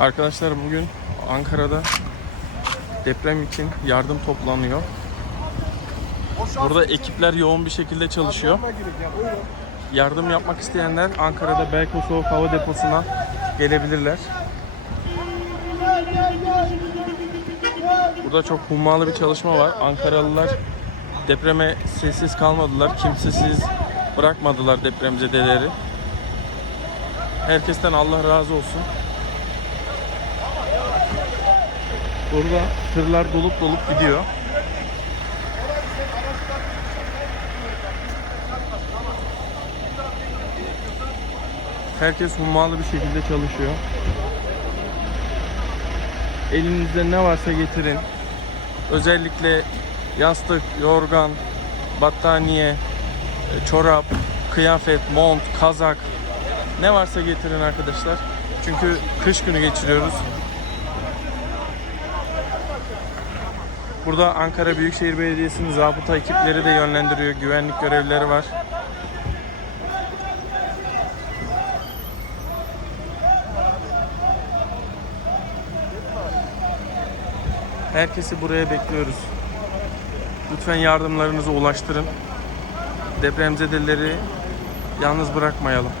Arkadaşlar bugün Ankara'da deprem için yardım toplanıyor. Burada ekipler yoğun bir şekilde çalışıyor. Yardım yapmak isteyenler Ankara'da Beykoz Soğuk Hava Deposu'na gelebilirler. Burada çok hummalı bir çalışma var. Ankaralılar depreme sessiz kalmadılar. Kimsesiz bırakmadılar depremzedeleri. Herkesten Allah razı olsun. Burada tırlar dolup dolup gidiyor. Herkes hummalı bir şekilde çalışıyor. Elinizde ne varsa getirin. Özellikle yastık, yorgan, battaniye, e, çorap, kıyafet, mont, kazak ne varsa getirin arkadaşlar. Çünkü kış günü geçiriyoruz. Burada Ankara Büyükşehir Belediyesi'nin zabıta ekipleri de yönlendiriyor. Güvenlik görevlileri var. Herkesi buraya bekliyoruz. Lütfen yardımlarınızı ulaştırın. Depremzedeleri yalnız bırakmayalım.